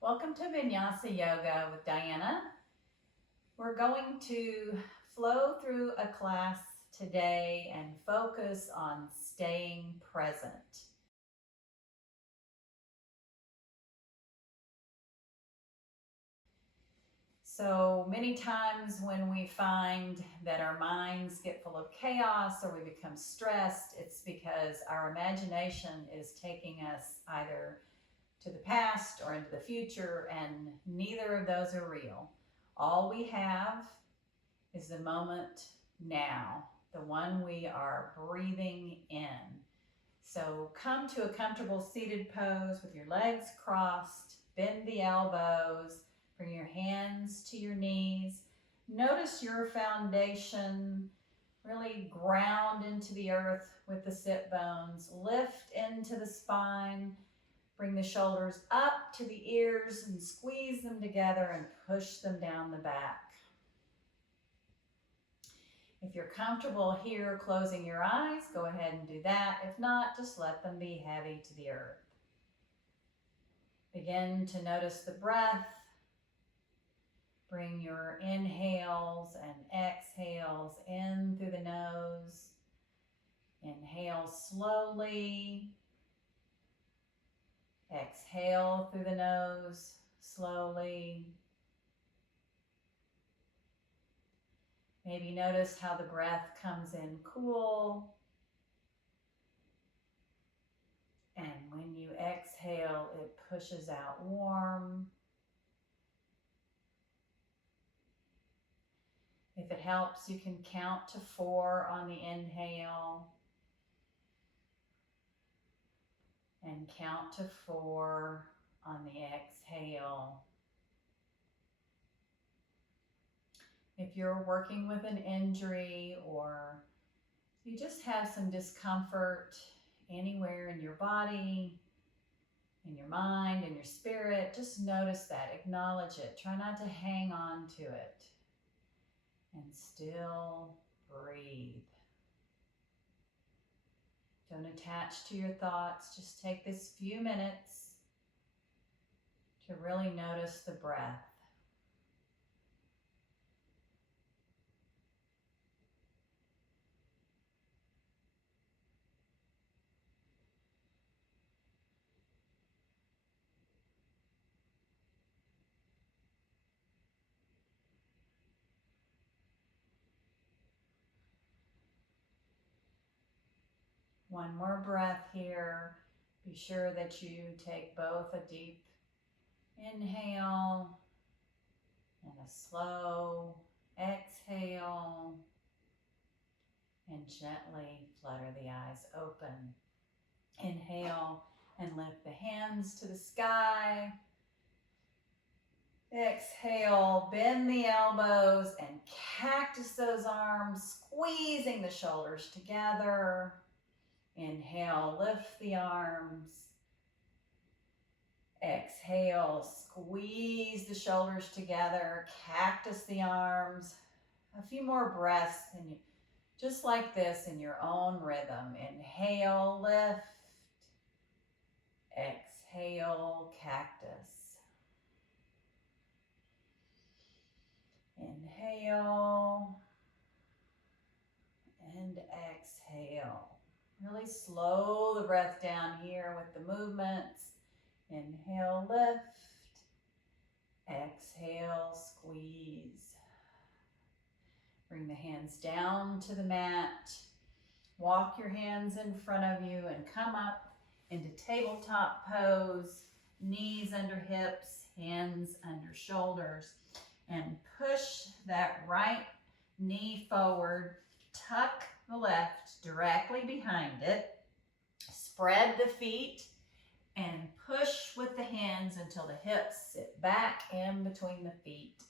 Welcome to Vinyasa Yoga with Diana. We're going to flow through a class today and focus on staying present. So many times when we find that our minds get full of chaos or we become stressed, it's because our imagination is taking us either to the past or into the future, and neither of those are real. All we have is the moment now, the one we are breathing in. So come to a comfortable seated pose with your legs crossed, bend the elbows, bring your hands to your knees. Notice your foundation, really ground into the earth with the sit bones, lift into the spine. Bring the shoulders up to the ears and squeeze them together and push them down the back. If you're comfortable here closing your eyes, go ahead and do that. If not, just let them be heavy to the earth. Begin to notice the breath. Bring your inhales and exhales in through the nose. Inhale slowly. Exhale through the nose slowly. Maybe notice how the breath comes in cool. And when you exhale, it pushes out warm. If it helps, you can count to 4 on the inhale. And count to 4 on the exhale. If you're working with an injury or you just have some discomfort anywhere in your body, in your mind, in your spirit, just notice that, acknowledge it. Try not to hang on to it. And still breathe. Don't attach to your thoughts. Just take this few minutes to really notice the breath. One more breath here. Be sure that you take both a deep inhale and a slow exhale, and gently flutter the eyes open. Inhale and lift the hands to the sky. Exhale, bend the elbows and cactus those arms, squeezing the shoulders together. Inhale, lift the arms. Exhale, squeeze the shoulders together, cactus the arms. A few more breaths, and just like this in your own rhythm. Inhale, lift. Exhale, cactus. Inhale and exhale. Really slow the breath down here with the movements. Inhale, lift. Exhale, squeeze. Bring the hands down to the mat. Walk your hands in front of you and come up into Tabletop Pose. Knees under hips, hands under shoulders. And push that right knee forward. Tuck the left directly behind it. Spread the feet and push with the hands until the hips sit back in between the feet.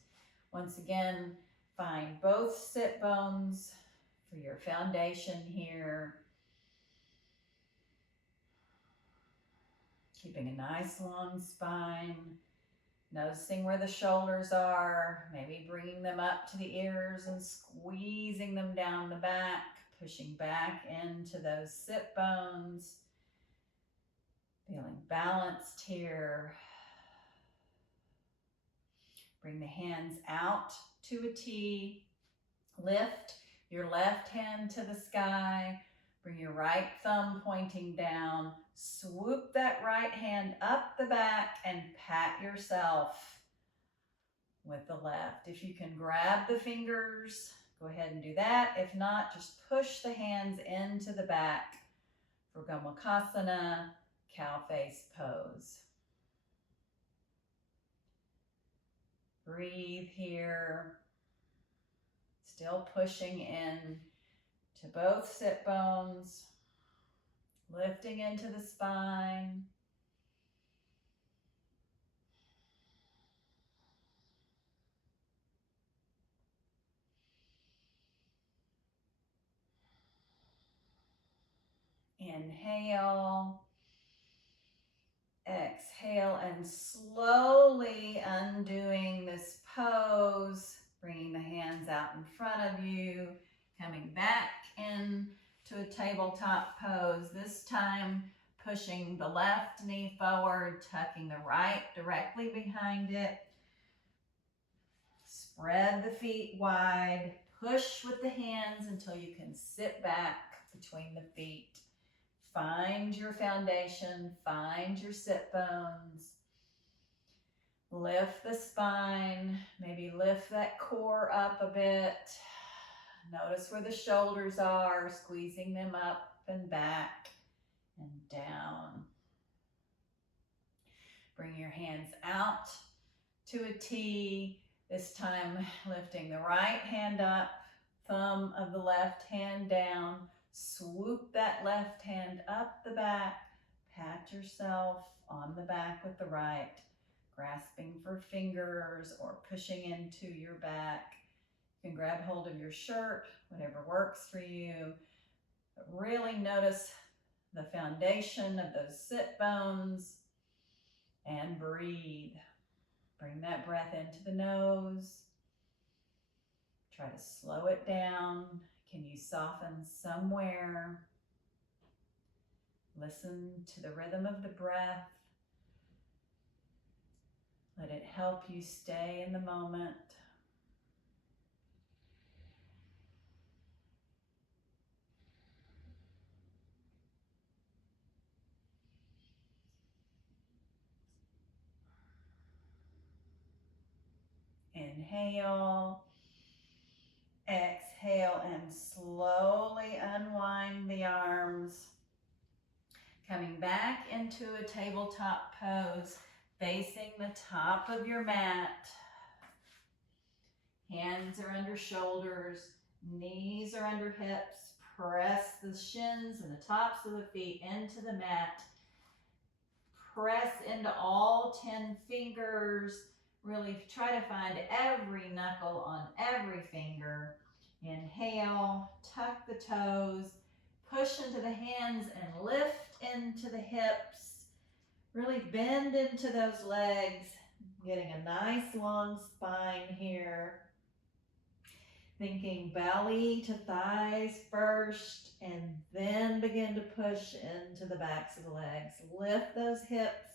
Once again, find both sit bones for your foundation here. Keeping a nice long spine. Noticing where the shoulders are, maybe bringing them up to the ears and squeezing them down the back, pushing back into those sit bones. Feeling balanced here. Bring the hands out to a T. Lift your left hand to the sky. Bring your right thumb pointing down. Swoop that right hand up the back and pat yourself with the left. If you can grab the fingers, go ahead and do that. If not, just push the hands into the back for Gamakasana, cow face pose. Breathe here. Still pushing in to both sit bones, lifting into the spine. Inhale, exhale, and slowly undoing this pose, bringing the hands out in front of you, coming back in to a tabletop pose, this time pushing the left knee forward, tucking the right directly behind it. Spread the feet wide, push with the hands until you can sit back between the feet. Find your foundation, find your sit bones. Lift the spine, maybe lift that core up a bit. Notice where the shoulders are, squeezing them up and back and down. Bring your hands out to a T, this time lifting the right hand up, thumb of the left hand down. Swoop that left hand up the back, pat yourself on the back with the right, grasping for fingers or pushing into your back. You can grab hold of your shirt, whatever works for you. But really notice the foundation of those sit bones and breathe. Bring that breath into the nose. Try to slow it down. Can you soften somewhere? Listen to the rhythm of the breath. Let it help you stay in the moment. Inhale. Exhale and slowly unwind the arms. Coming back into a tabletop pose, facing the top of your mat. Hands are under shoulders, knees are under hips. Press the shins and the tops of the feet into the mat. Press into all 10 fingers. Really try to find every knuckle on every finger. Inhale, tuck the toes, push into the hands and lift into the hips. Really bend into those legs, getting a nice long spine here. Thinking belly to thighs first, and then begin to push into the backs of the legs. Lift those hips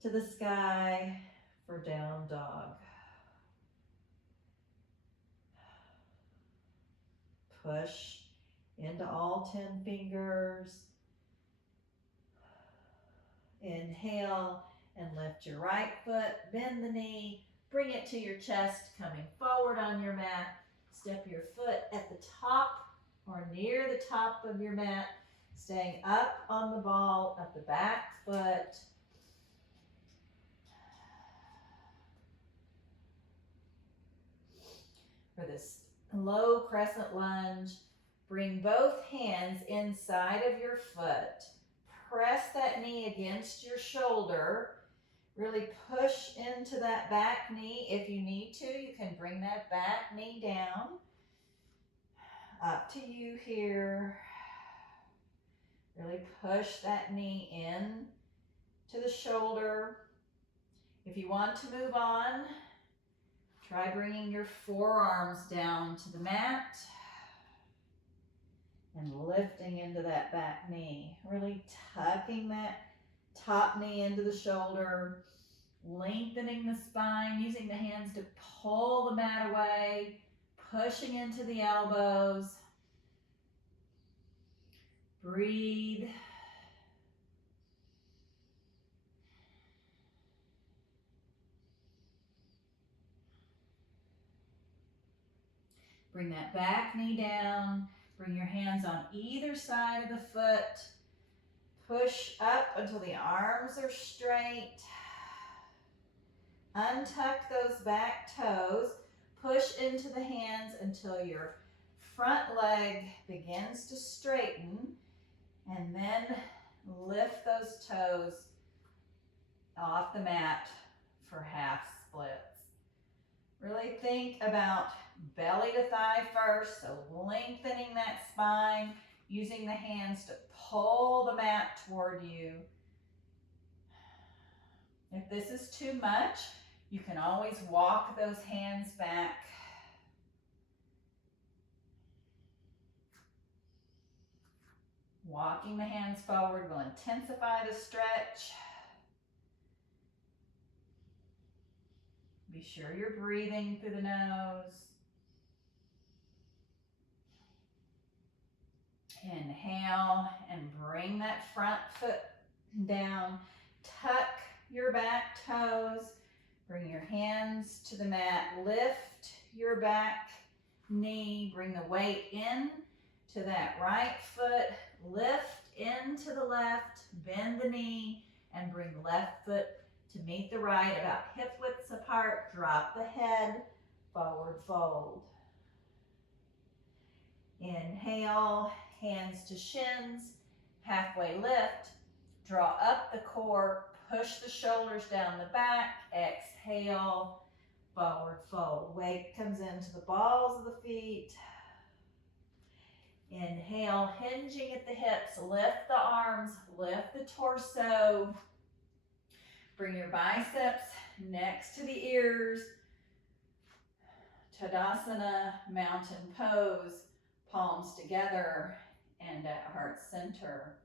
to the sky for down dog. Push into all 10 fingers. Inhale and lift your right foot, bend the knee, bring it to your chest, coming forward on your mat. Step your foot at the top or near the top of your mat, staying up on the ball of the back foot. For this low crescent lunge, bring both hands inside of your foot. Press that knee against your shoulder. Really push into that back knee. If you need to, you can bring that back knee down. Up to you here. Really push that knee in to the shoulder. If you want to move on, try bringing your forearms down to the mat and lifting into that back knee. Really tucking that top knee into the shoulder. lengthening the spine, using the hands to pull the mat away, pushing into the elbows. Breathe. Bring that back knee down. Bring your hands on either side of the foot. Push up until the arms are straight. Untuck those back toes. Push into the hands until your front leg begins to straighten. And then lift those toes off the mat for half splits. Really think about belly to thigh first, so lengthening that spine, using the hands to pull the mat toward you. If this is too much, you can always walk those hands back. Walking the hands forward will intensify the stretch. Be sure you're breathing through the nose. Inhale and bring that front foot down. Tuck your back toes. Bring your hands to the mat. Lift your back knee. Bring the weight in to that right foot. Lift into the left. Bend the knee and bring the left foot to meet the right, about hip widths apart. Drop the head. Forward fold. Inhale. Hands to shins, halfway lift, draw up the core, push the shoulders down the back, exhale, forward fold. Weight comes into the balls of the feet. Inhale, hinging at the hips, lift the arms, lift the torso. Bring your biceps next to the ears. Tadasana, mountain pose, palms together and at heart center.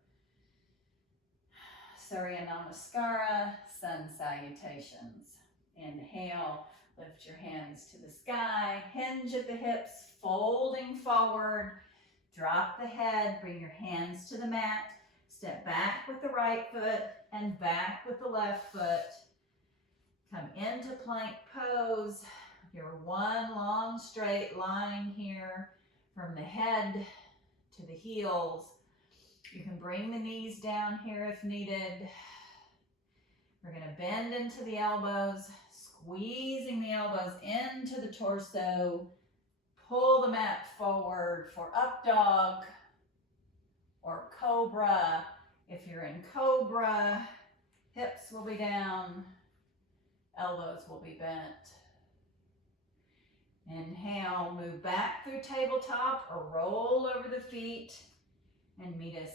Surya Namaskara, sun salutations. Inhale, lift your hands to the sky, hinge at the hips, folding forward, drop the head, bring your hands to the mat, step back with the right foot and back with the left foot. Come into plank pose. Your one long straight line here from the head to the heels. You can bring the knees down here if needed. We're going to bend into the elbows, squeezing the elbows into the torso. Pull the mat forward for up dog or cobra. If you're in cobra, hips will be down, elbows will be bent. Inhale, move back through tabletop or roll over the feet and meet us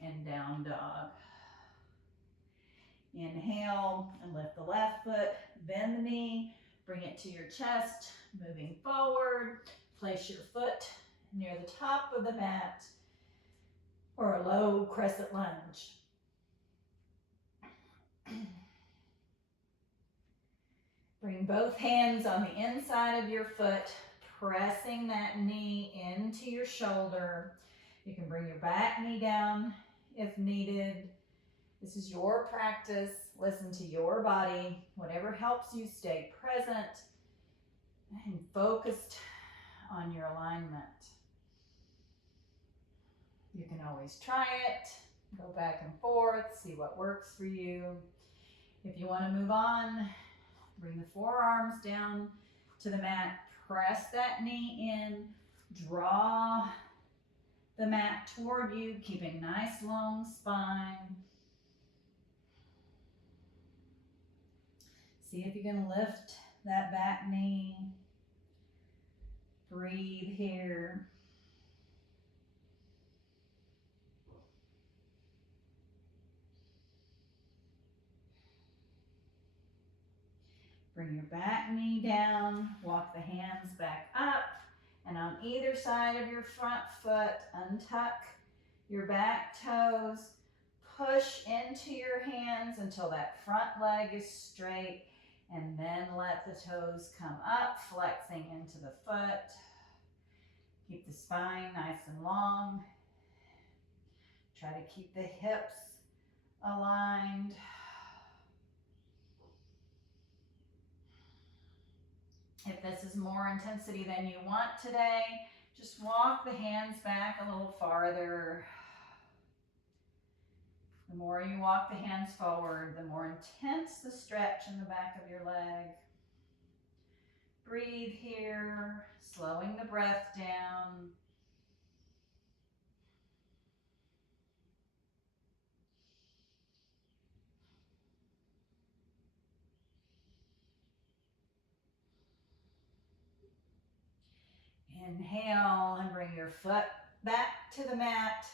in down dog. Inhale and lift the left foot, bend the knee, bring it to your chest, moving forward. Place your foot near the top of the mat or a low crescent lunge. Bring both hands on the inside of your foot, pressing that knee into your shoulder. You can bring your back knee down if needed. This is your practice. Listen to your body. Whatever helps you stay present and focused on your alignment. You can always try it. Go back and forth, see what works for you. If you want to move on, bring the forearms down to the mat. Press that knee in. Draw the mat toward you, keeping nice long spine. See if you can lift that back knee. Breathe here. Bring your back knee down, walk the hands back up, and on either side of your front foot, untuck your back toes, push into your hands until that front leg is straight, and then let the toes come up, flexing into the foot. Keep the spine nice and long. Try to keep the hips aligned. If this is more intensity than you want today, just walk the hands back a little farther. The more you walk the hands forward, the more intense the stretch in the back of your leg. Breathe here, slowing the breath down. Inhale and bring your foot back to the mat.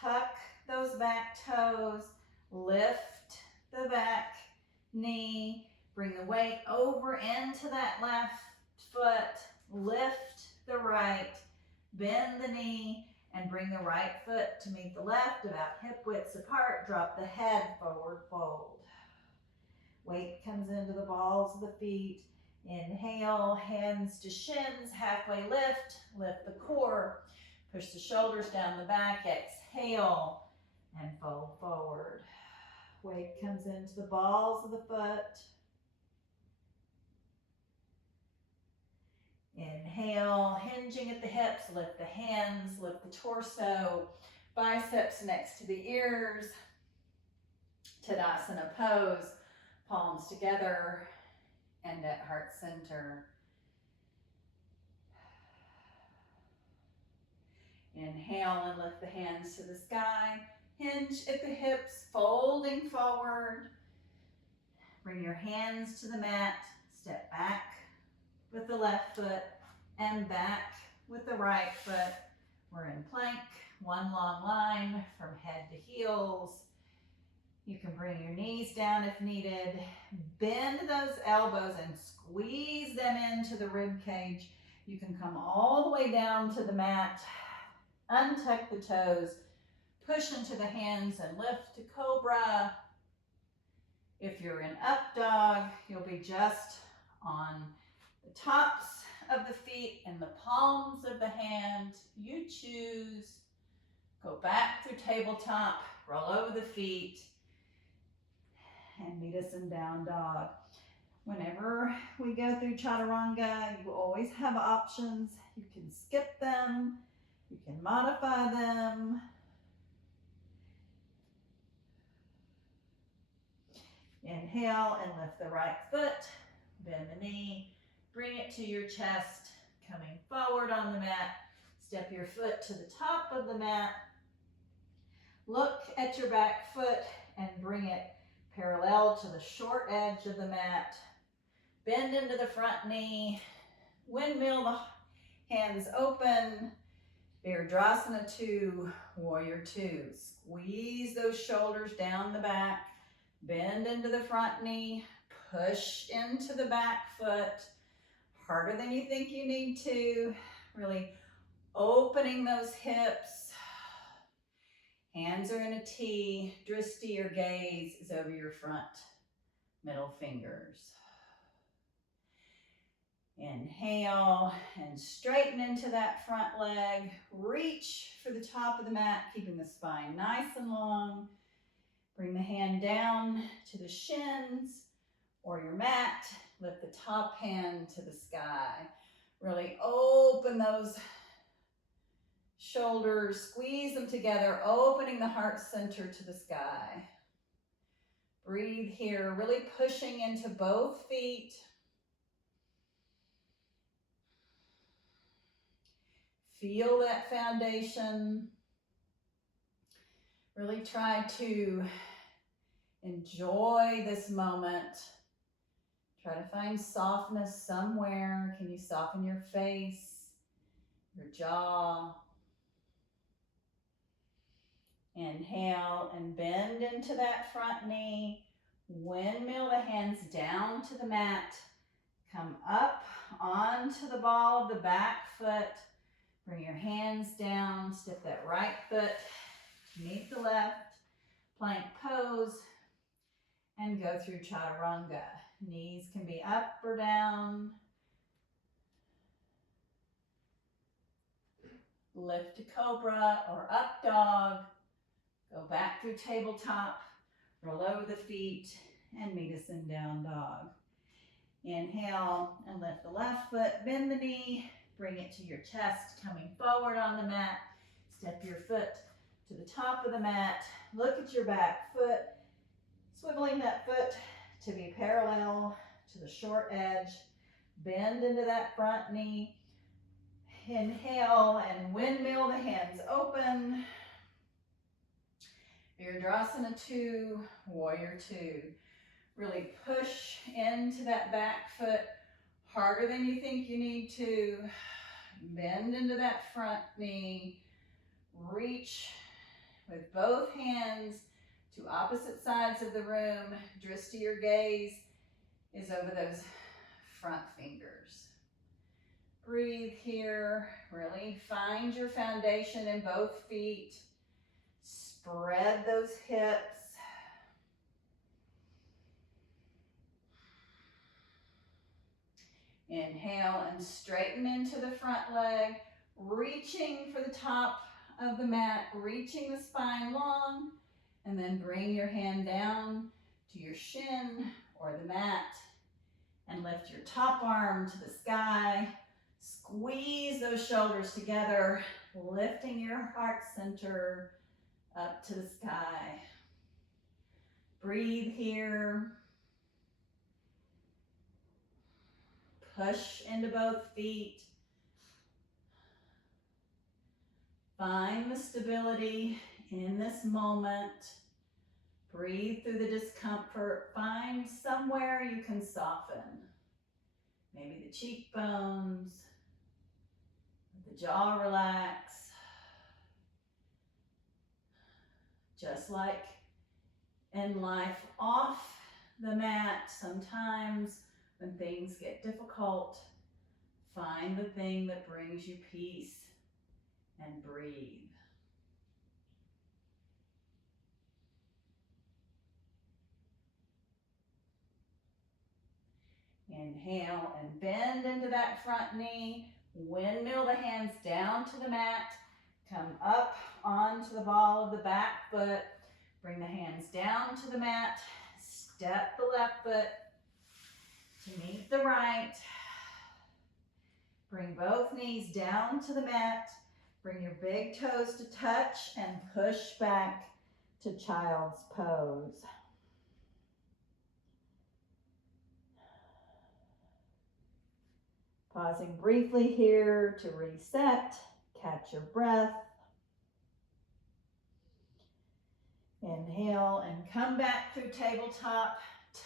Tuck those back toes. Lift the back knee. Bring the weight over into that left foot. Lift the right. Bend the knee and bring the right foot to meet the left, about hip widths apart. Drop the head, forward fold. Weight comes into the balls of the feet. Inhale, hands to shins, halfway lift. Lift the core. Push the shoulders down the back. Exhale and fold forward. Weight comes into the balls of the foot. Inhale, hinging at the hips, lift the hands, lift the torso, biceps next to the ears. Tadasana Pose, palms together and at heart center. Inhale and lift the hands to the sky. Hinge at the hips, folding forward. Bring your hands to the mat. Step back with the left foot and back with the right foot. We're in plank, one long line from head to heels. You can bring your knees down if needed. Bend those elbows and squeeze them into the rib cage. You can come all the way down to the mat. Untuck the toes. Push into the hands and lift to cobra. If you're in up dog, you'll be just on the tops of the feet and the palms of the hand. You choose. Go back through tabletop, roll over the feet, and meet us in down dog. Whenever we go through chaturanga, you always have options. You can skip them, you can modify them. Inhale and lift the right foot, bend the knee, bring it to your chest, coming forward on the mat. Step your foot to the top of the mat. Look at your back foot and bring it parallel to the short edge of the mat. Bend into the front knee. Windmill the hands open. Virdrasana 2, Warrior 2. Squeeze those shoulders down the back. Bend into the front knee. Push into the back foot. Harder than you think you need to. Really opening those hips. Hands are in a T. Drishti or gaze is over your front middle fingers. Inhale and straighten into that front leg. Reach for the top of the mat, keeping the spine nice and long. Bring the hand down to the shins or your mat. Lift the top hand to the sky. Really open those shoulders, squeeze them together, opening the heart center to the sky. Breathe here, really pushing into both feet. Feel that foundation. Really try to enjoy this moment. Try to find softness somewhere. Can you soften your face, your jaw? Inhale and bend into that front knee. Windmill the hands down to the mat. Come up onto the ball of the back foot. Bring your hands down. Step that right foot to meet the left. plank pose, and go through chaturanga. Knees can be up or down. Lift to cobra or up dog. Go back through tabletop. Roll over the feet and meet us in down dog. Inhale and lift the left foot. Bend the knee. Bring it to your chest, coming forward on the mat. Step your foot to the top of the mat. Look at your back foot. Swiveling that foot to be parallel to the short edge. Bend into that front knee. Inhale and windmill the hands open. Virdrasana 2, Warrior 2. Really push into that back foot harder than you think you need to. Bend into that front knee. Reach with both hands to opposite sides of the room. Drishti, your gaze is over those front fingers. Breathe here. Really find your foundation in both feet. Spread those hips. Inhale and straighten into the front leg, reaching for the top of the mat, reaching the spine long, and then bring your hand down to your shin or the mat and lift your top arm to the sky. Squeeze those shoulders together, lifting your heart center up to the sky. Breathe here. Push into both feet. Find the stability in this moment. Breathe through the discomfort. Find somewhere you can soften. Maybe the cheekbones, the jaw relax. Just like in life off the mat, sometimes when things get difficult, find the thing that brings you peace and breathe. Inhale and bend into that front knee. Windmill the hands down to the mat. Come up onto the ball of the back foot. Bring the hands down to the mat. Step the left foot to meet the right. Bring both knees down to the mat. Bring your big toes to touch and push back to child's pose. Pausing briefly here to reset, catch your breath. Inhale and come back through tabletop.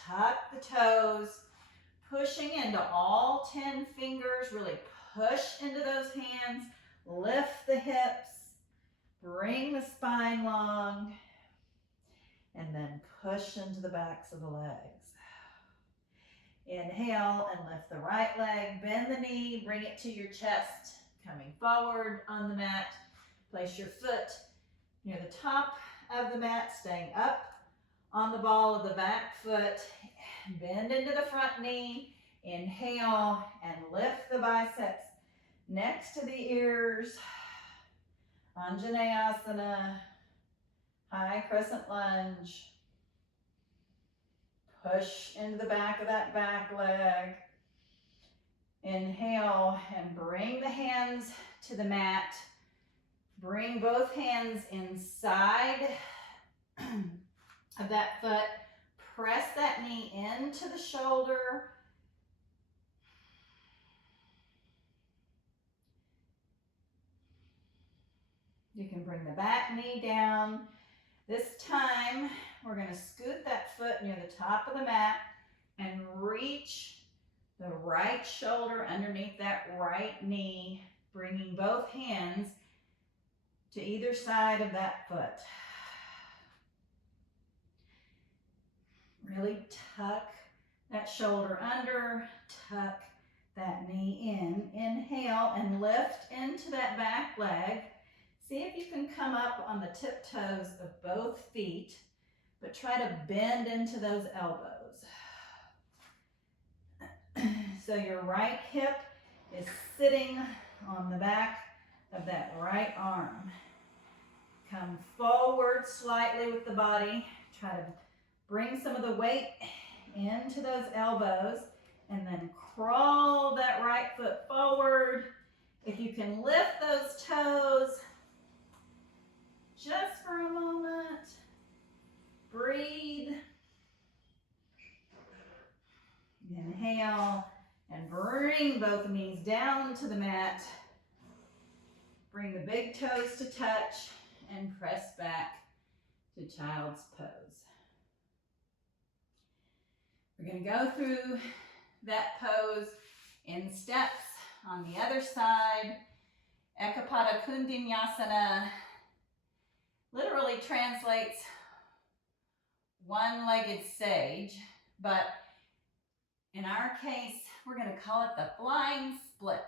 Tuck the toes, pushing into all 10 fingers. Really push into those hands. Lift the hips. Bring the spine long. And then push into the backs of the legs. Inhale and lift the right leg. Bend the knee. Bring it to your chest. Coming forward on the mat. Place your foot near the top of the mat, staying up on the ball of the back foot. Bend into the front knee. Inhale and lift the biceps next to the ears. On Janayasana, high crescent lunge. Push into the back of that back leg. Inhale and bring the hands to the mat. Bring both hands inside of that foot. Press that knee into the shoulder. You can bring the back knee down. This time, we're going to scoot that foot near the top of the mat and reach the right shoulder underneath that right knee, bringing both hands to either side of that foot. Really tuck that shoulder under, tuck that knee in. Inhale and lift into that back leg. See if you can come up on the tiptoes of both feet. but try to bend into those elbows. So your right hip is sitting on the back of that right arm. Come forward slightly with the body. Try to bring some of the weight into those elbows and then crawl that right foot forward. If you can lift those toes just for a moment, breathe. Inhale and bring both knees down to the mat. Bring the big toes to touch and press back to child's pose. We're going to go through that pose in steps on the other side. Kapatasana literally translates one-legged sage, but in our case, we're going to call it the flying splits.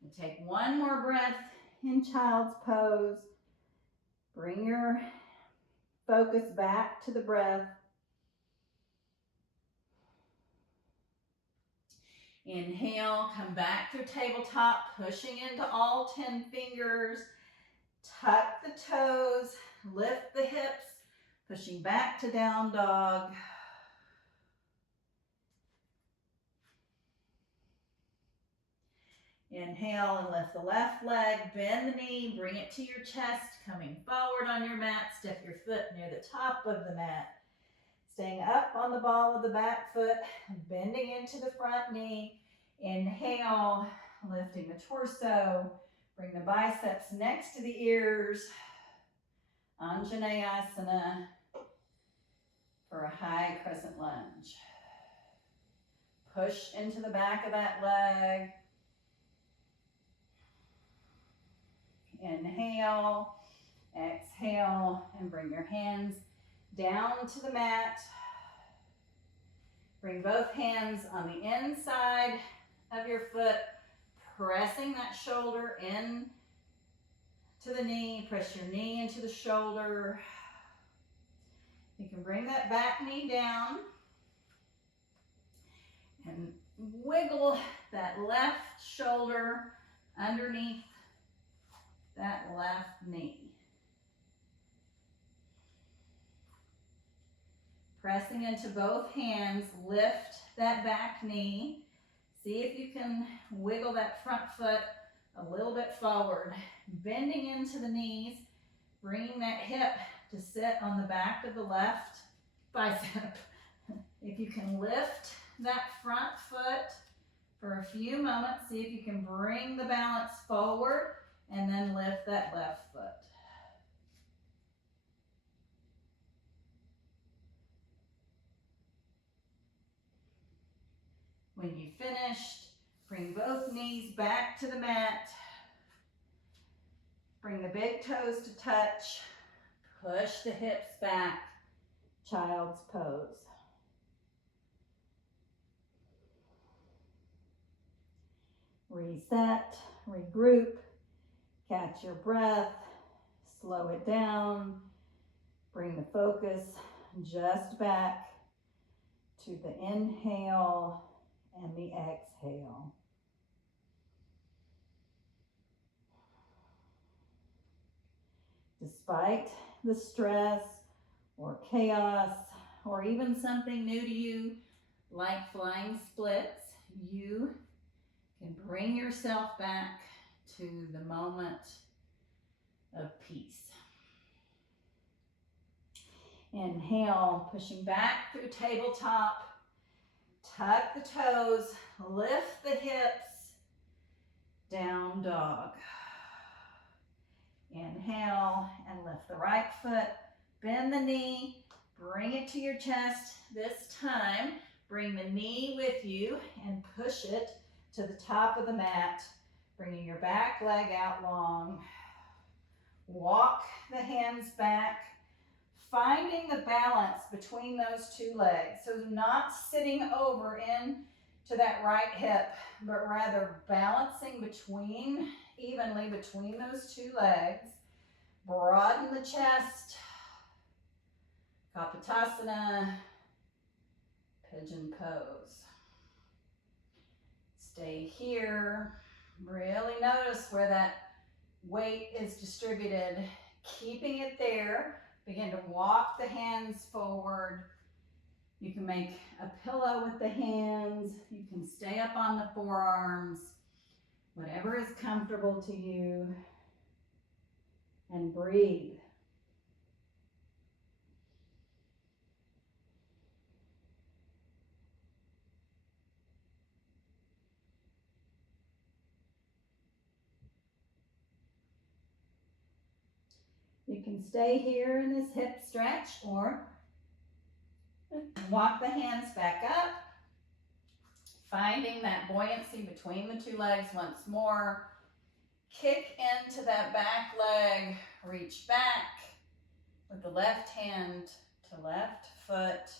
And take one more breath in child's pose. Bring your focus back to the breath. Inhale, come back through tabletop, pushing into all 10 fingers. Tuck the toes, lift the hips, pushing back to down dog. Inhale and lift the left leg, bend the knee, bring it to your chest, coming forward on your mat. Step your foot near the top of the mat. Staying up on the ball of the back foot, bending into the front knee. Inhale, lifting the torso. Bring the biceps next to the ears. Janayasana for a high crescent lunge. Push into the back of that leg. Inhale, exhale, and bring your hands down to the mat. Bring both hands on the inside of your foot, pressing that shoulder in to the knee. Press your knee into the shoulder. You can bring that back knee down and wiggle that left shoulder underneath that left knee. Pressing into both hands, lift that back knee. See if you can wiggle that front foot a little bit forward. Bending into the knees, bringing that hip to sit on the back of the left bicep. If you can lift that front foot for a few moments, see if you can bring the balance forward and then lift that left foot. When you've finished, bring both knees back to the mat. Bring the big toes to touch. Push the hips back. Child's pose. Reset, regroup, catch your breath, slow it down. Bring the focus just back to the inhale and the exhale. Despite the stress or chaos or even something new to you like flying splits, you can bring yourself back to the moment of peace. Inhale, pushing back through tabletop. Tuck the toes, lift the hips, down dog. Inhale and lift the right foot, bend the knee, bring it to your chest. This time, bring the knee with you and push it to the top of the mat, bringing your back leg out long. Walk the hands back, finding the balance between those two legs. So not sitting over into that right hip, but rather balancing evenly between those two legs. Broaden the chest. Kapatasana, Pigeon Pose. Stay here. Really notice where that weight is distributed. Keeping it there. Begin to walk the hands forward. You can make a pillow with the hands. You can stay up on the forearms. Whatever is comfortable to you. And breathe. You can stay here in this hip stretch or walk the hands back up, finding that buoyancy between the two legs once more. Kick into that back leg, reach back with the left hand to left foot,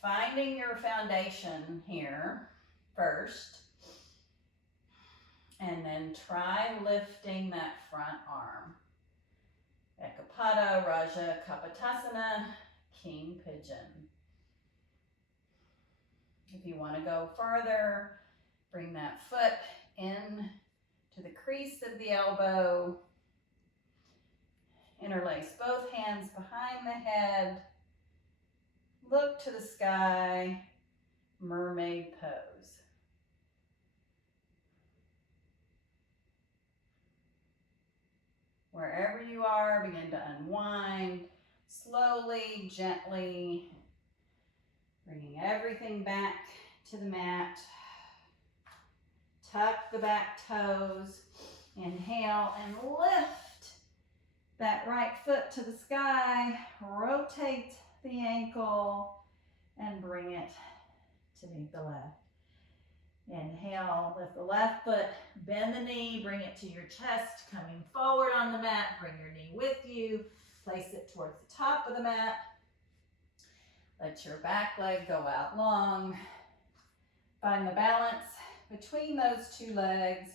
finding your foundation here first, and then try lifting that front arm. Kapatasana, Kapatasana, King Pigeon. If you want to go further, bring that foot in to the crease of the elbow. Interlace both hands behind the head. Look to the sky. Mermaid Pose. Wherever you are, begin to unwind slowly, gently, bringing everything back to the mat. Tuck the back toes. Inhale and lift that right foot to the sky. Rotate the ankle and bring it to meet the left. Inhale, lift the left foot, bend the knee, bring it to your chest, coming forward on the mat. Bring your knee with you. Place it towards the top of the mat. Let your back leg go out long. Find the balance between those two legs.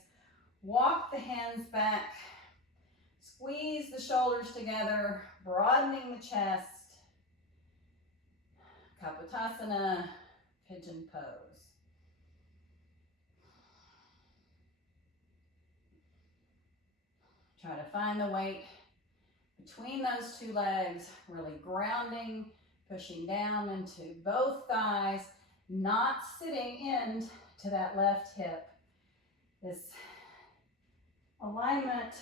Walk the hands back. Squeeze the shoulders together, broadening the chest. Kapatasana, Pigeon Pose. Try to find the weight between those two legs, really grounding, pushing down into both thighs, not sitting into that left hip. This alignment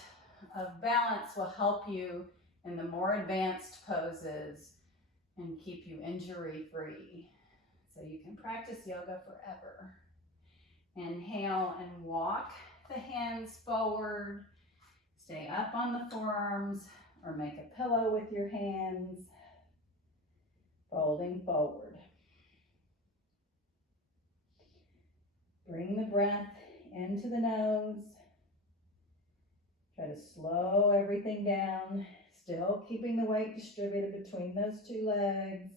of balance will help you in the more advanced poses and keep you injury-free. So you can practice yoga forever. Inhale and walk the hands forward. Stay up on the forearms or make a pillow with your hands, folding forward. Bring the breath into the nose. Try to slow everything down, still keeping the weight distributed between those two legs.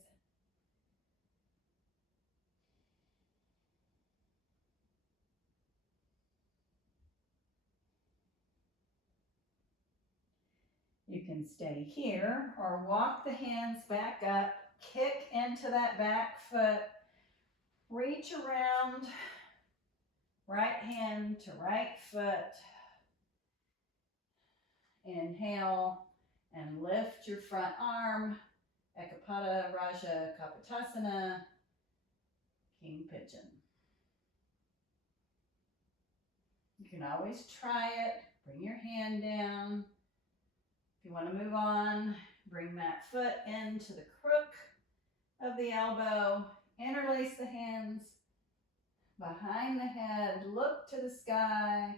You can stay here or walk the hands back up, kick into that back foot, reach around, right hand to right foot. Inhale and lift your front arm. Kapatasana, Kapatasana, King Pigeon. You can always try it. Bring your hand down. If you want to move on, bring that foot into the crook of the elbow. Interlace the hands behind the head. Look to the sky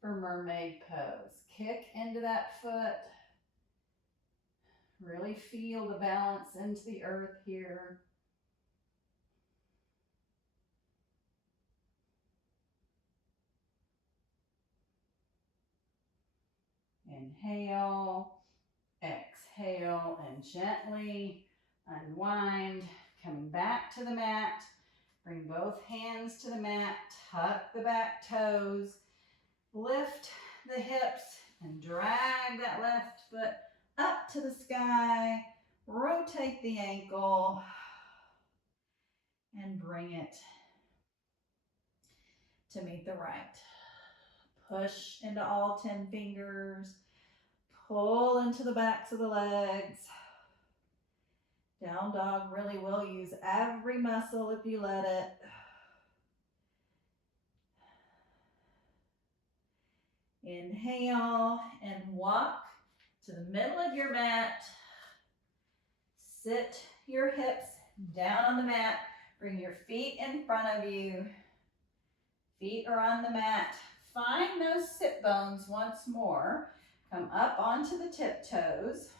for Mermaid Pose. Kick into that foot. Really feel the balance into the earth here. Inhale, exhale, and gently unwind. Coming back to the mat. Bring both hands to the mat. Tuck the back toes. Lift the hips and drag that left foot up to the sky. rotate the ankle and bring it to meet the right. Push into all 10 fingers. Pull into the backs of the legs. Down dog really will use every muscle if you let it. Inhale and walk to the middle of your mat. Sit your hips down on the mat. Bring your feet in front of you. Feet are on the mat. Find those sit bones once more. Come up onto the tiptoes.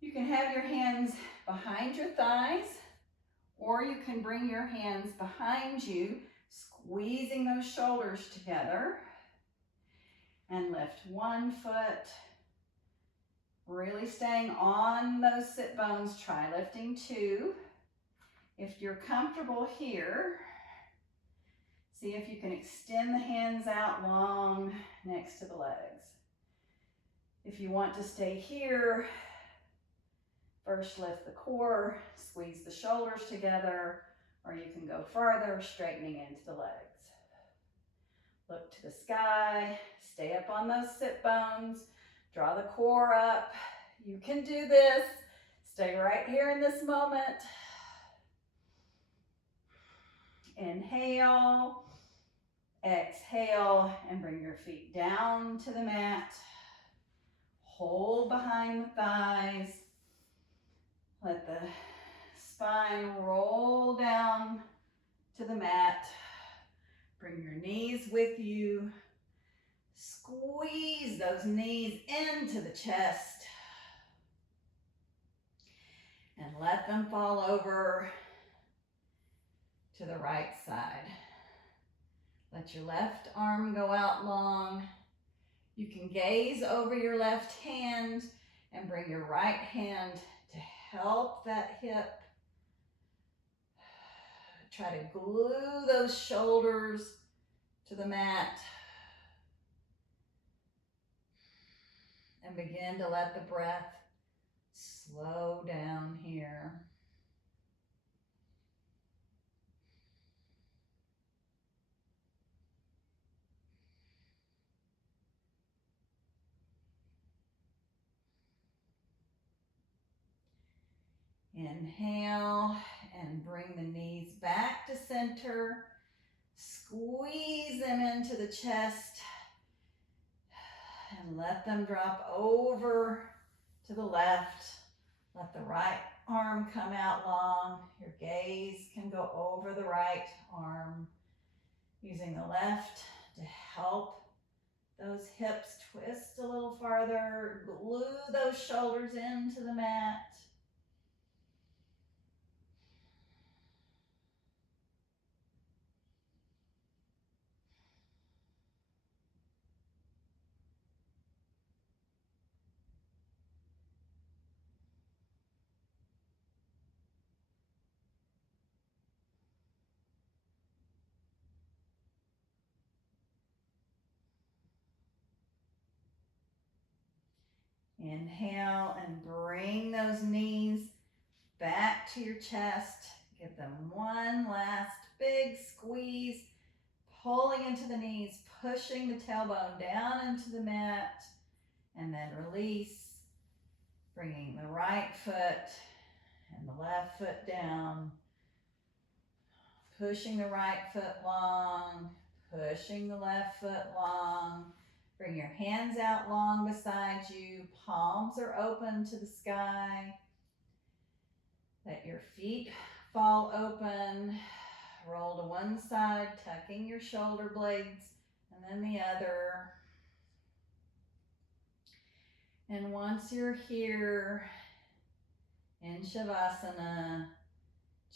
You can have your hands behind your thighs, or you can bring your hands behind you, squeezing those shoulders together. And lift one foot. Really staying on those sit bones. Try lifting two. If you're comfortable here, see if you can extend the hands out long next to the legs. If you want to stay here, first lift the core, squeeze the shoulders together, or you can go farther, straightening into the legs. Look to the sky, stay up on those sit bones, draw the core up. You can do this. Stay right here in this moment. Inhale, exhale, and bring your feet down to the mat. Hold behind the thighs. Let the spine roll down to the mat. Bring your knees with you. Squeeze those knees into the chest. And let them fall over to the right side. Let your left arm go out long. You can gaze over your left hand and bring your right hand to help that hip. Try to glue those shoulders to the mat. And begin to let the breath slow down here. Inhale and bring the knees back to center. Squeeze them into the chest and let them drop over to the left. Let the right arm come out long. Your gaze can go over the right arm. Using the left to help those hips twist a little farther. Glue those shoulders into the mat. Inhale and bring those knees back to your chest. Give them one last big squeeze, pulling into the knees, pushing the tailbone down into the mat, and then release, bringing the right foot and the left foot down, pushing the right foot long, pushing the left foot long. Bring your hands out long beside you. Palms are open to the sky. Let your feet fall open. Roll to one side, tucking your shoulder blades, and then the other. And once you're here in Shavasana,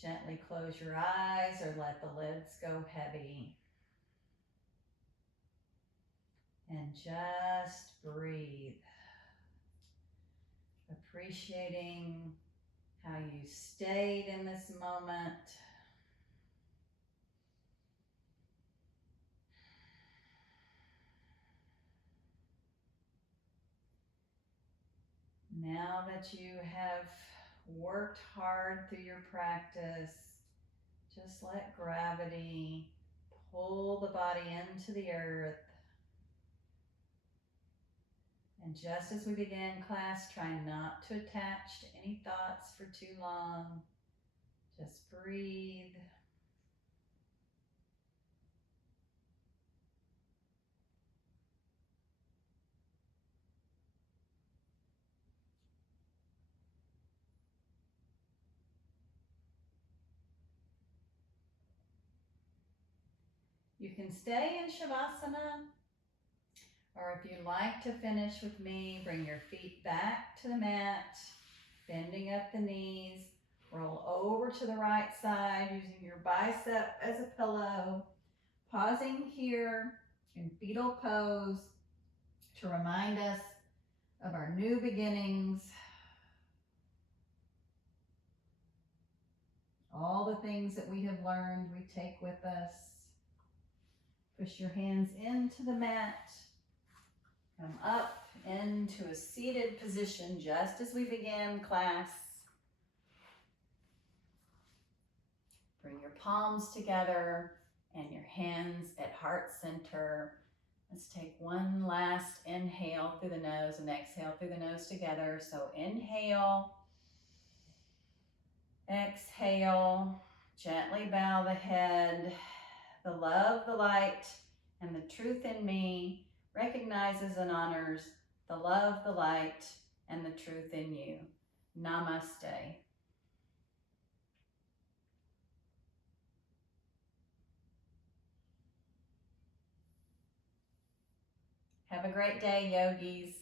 gently close your eyes or let the lids go heavy. And just breathe. Appreciating how you stayed in this moment. Now that you have worked hard through your practice, just let gravity pull the body into the earth. And just as we begin class, try not to attach to any thoughts for too long. Just breathe. You can stay in Shavasana, or if you'd like to finish with me, bring your feet back to the mat, bending up the knees, roll over to the right side using your bicep as a pillow, pausing here in fetal pose to remind us of our new beginnings, all the things that we have learned we take with us. Push your hands into the mat. Come up into a seated position just as we begin class. Bring your palms together and your hands at heart center. Let's take one last inhale through the nose and exhale through the nose together. So inhale, exhale, gently bow the head. The love, the light, and the truth in me recognizes and honors the love, the light, and the truth in you. Namaste. Have a great day, yogis.